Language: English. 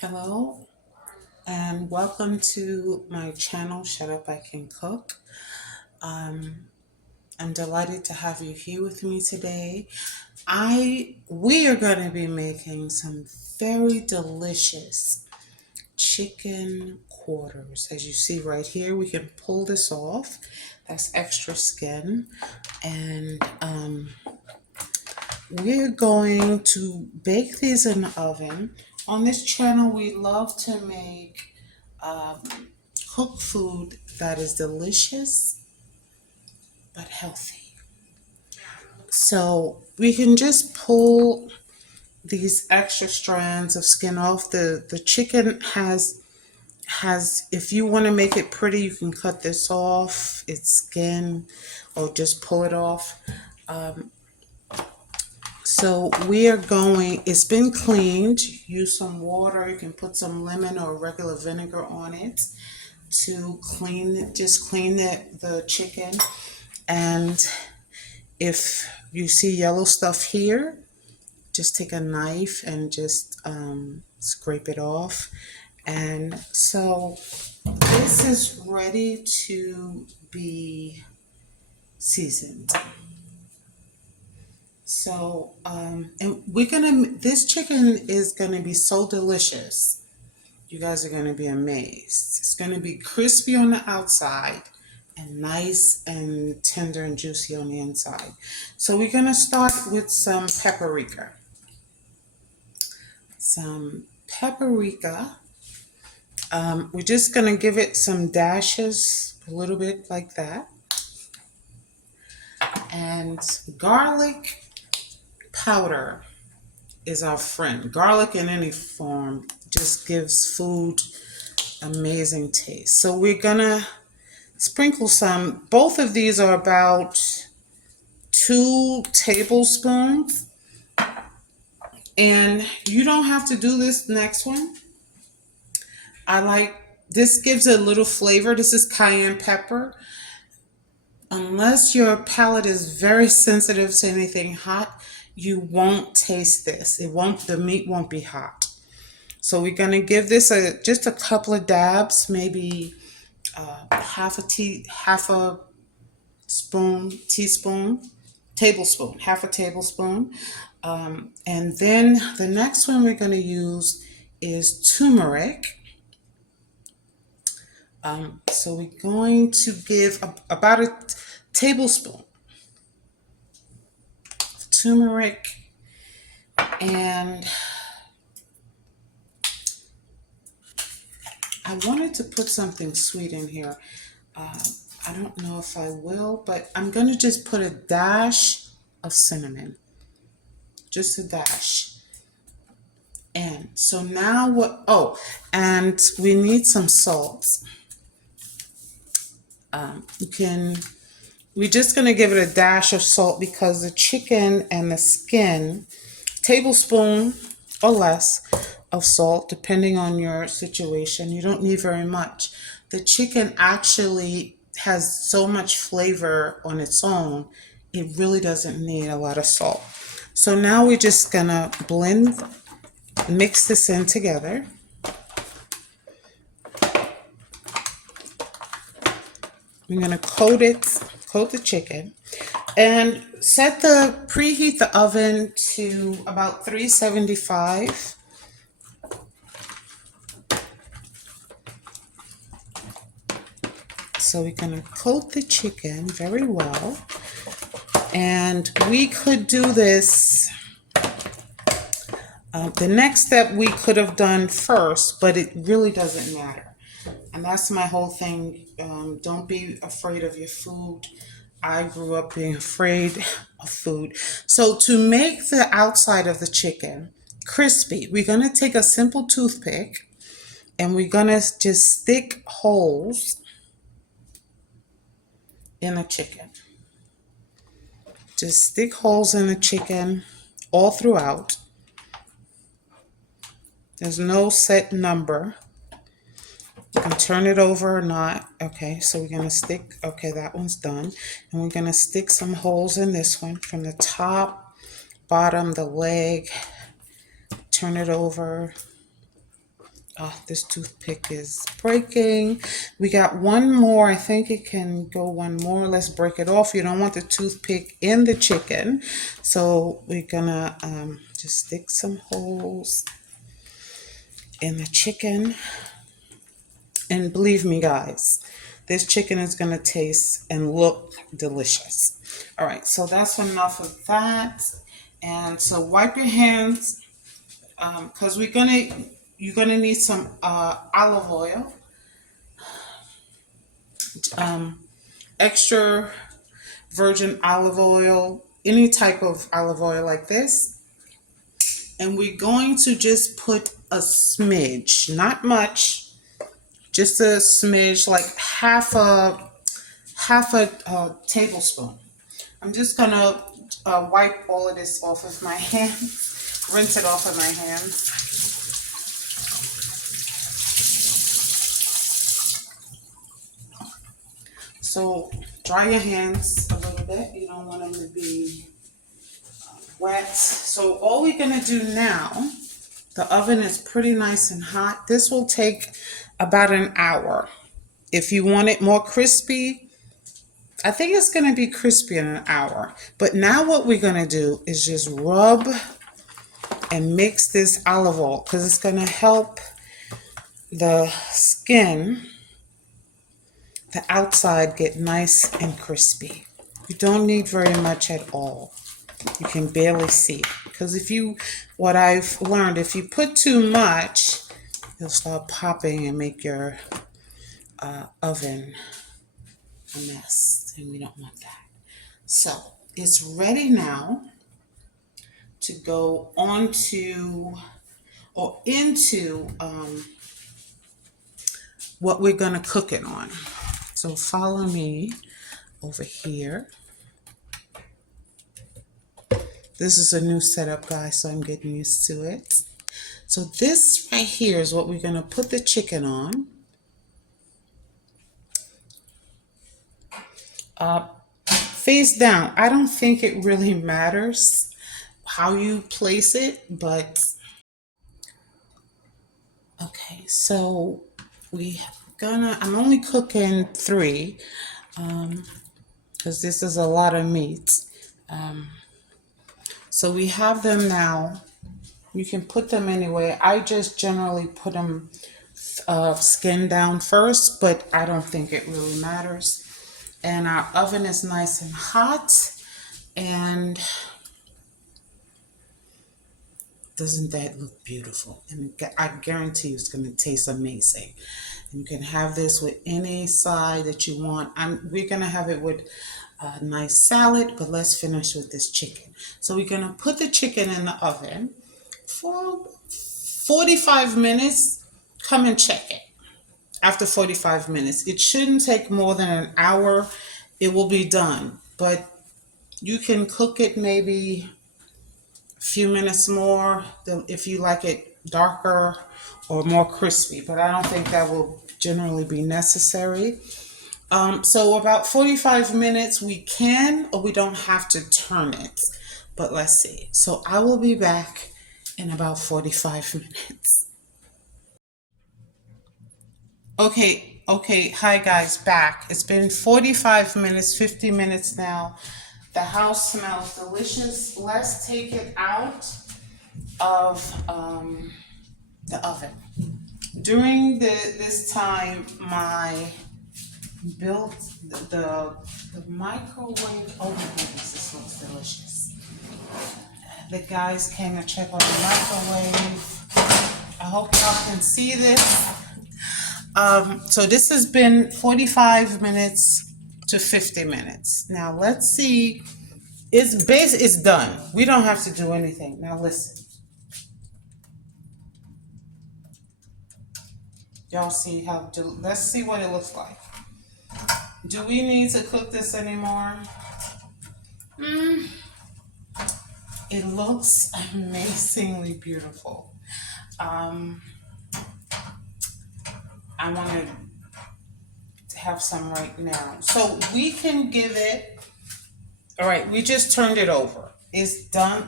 Hello and welcome to my channel, Shut Up I Can Cook. Um, I'm delighted to have you here with me today. We are going to be making some very delicious chicken quarters. As you see right here, we can pull this off. That's extra skin. And we're going to bake these in the oven. On this channel, we love to make um, cook food that is delicious but healthy. So we can just pull these extra strands of skin off. The chicken has if you want to make it pretty, you can cut this off its skin or just pull it off. So we are going, it's been cleaned. Use some water. You can put some lemon or regular vinegar on it to just clean the chicken. And if you see yellow stuff here, just take a knife and just scrape it off. And so this is ready to be seasoned. So, and this chicken is gonna be so delicious. You guys are gonna be amazed. It's gonna be crispy on the outside and nice and tender and juicy on the inside. So we're gonna start with some paprika. Some paprika. We're just gonna give it some dashes, a little bit like that. And garlic powder is our friend. Garlic in any form just gives food amazing taste. So we're gonna sprinkle some. Both of these are about 2 tablespoons. And you don't have to do this next one. This gives a little flavor. This is cayenne pepper. Unless your palate is very sensitive to anything hot, you won't taste this. The meat won't be hot. So we're gonna give this just a couple of dabs, maybe half a tablespoon. And then the next one we're gonna use is turmeric. So we're going to give about a tablespoon of turmeric, and I wanted to put something sweet in here. I don't know if I will, but I'm going to just put a dash of cinnamon. Just a dash. And so now and we need some salt. We're just going to give it a dash of salt because the chicken and the skin, tablespoon or less of salt, depending on your situation. You don't need very much. The chicken actually has so much flavor on its own, it really doesn't need a lot of salt. So now we're just going to mix this in together. We're going to coat the chicken, and preheat the oven to about 375. So we're going to coat the chicken very well. And we could do this. The next step we could have done first, but it really doesn't matter. And that's my whole thing. Don't be afraid of your food. I grew up being afraid of food. So to make the outside of the chicken crispy, we're going to take a simple toothpick and we're going to just stick holes in the chicken. Just stick holes in the chicken all throughout. There's no set number. You can turn it over or not. Okay, so we're going to that one's done. And we're going to stick some holes in this one from the top, bottom, the leg. Turn it over. This toothpick is breaking. We got one more. I think it can go one more. Let's break it off. You don't want the toothpick in the chicken. So we're gonna just stick some holes in the chicken. And believe me, guys, this chicken is gonna taste and look delicious. All right, so that's enough of that. And so wipe your hands, because you're gonna need some olive oil, extra virgin olive oil, any type of olive oil like this. And we're going to just put a smidge, not much, just a smidge, like half a tablespoon. I'm just gonna wipe all of this off of my hands, rinse it off of my hands. So dry your hands a little bit. You don't want them to be wet. So all we're gonna do now, the oven is pretty nice and hot. This will take about an hour. If you want it more crispy, I think it's gonna be crispy in an hour. But now what we're gonna do is just rub and mix this olive oil, because it's gonna help the skin, the outside, get nice and crispy. You don't need very much at all. You can barely see it. Because what I've learned, if you put too much, it'll start popping and make your oven a mess. And we don't want that. So it's ready now to go onto or into what we're gonna cook it on. So follow me over here. This is a new setup, guys, so I'm getting used to it. So this right here is what we're gonna put the chicken on. Face down. I don't think it really matters how you place it, but okay, so I'm only cooking 3, because this is a lot of meat. So we have them now. You can put them anywhere. I just generally put them skin down first, but I don't think it really matters. And our oven is nice and hot. And doesn't that look beautiful? And I guarantee you it's going to taste amazing. And you can have this with any side that you want. We're going to have it with a nice salad, but let's finish with this chicken. So we're going to put the chicken in the oven for 45 minutes. Come and check it after 45 minutes. It shouldn't take more than an hour. It will be done. But you can cook it maybe a few minutes more if you like it darker or more crispy. But I don't think that will generally be necessary. So about 45 minutes we can, or we don't have to turn it. But let's see. So I will be back in about 45 minutes. Okay, hi guys, back. It's been 45 minutes, 50 minutes now. The house smells delicious. Let's take it out of the oven. During this time, the microwave. Oh my goodness, this looks delicious. The guys came to check on the microwave. I hope y'all can see this. So this has been 45 minutes to 50 minutes. Now let's see. It's done. We don't have to do anything. Now listen. Y'all see let's see what it looks like. Do we need to cook this anymore? It looks amazingly beautiful. I want to have some right now. So we can give it, all right, we just turned it over. It's done.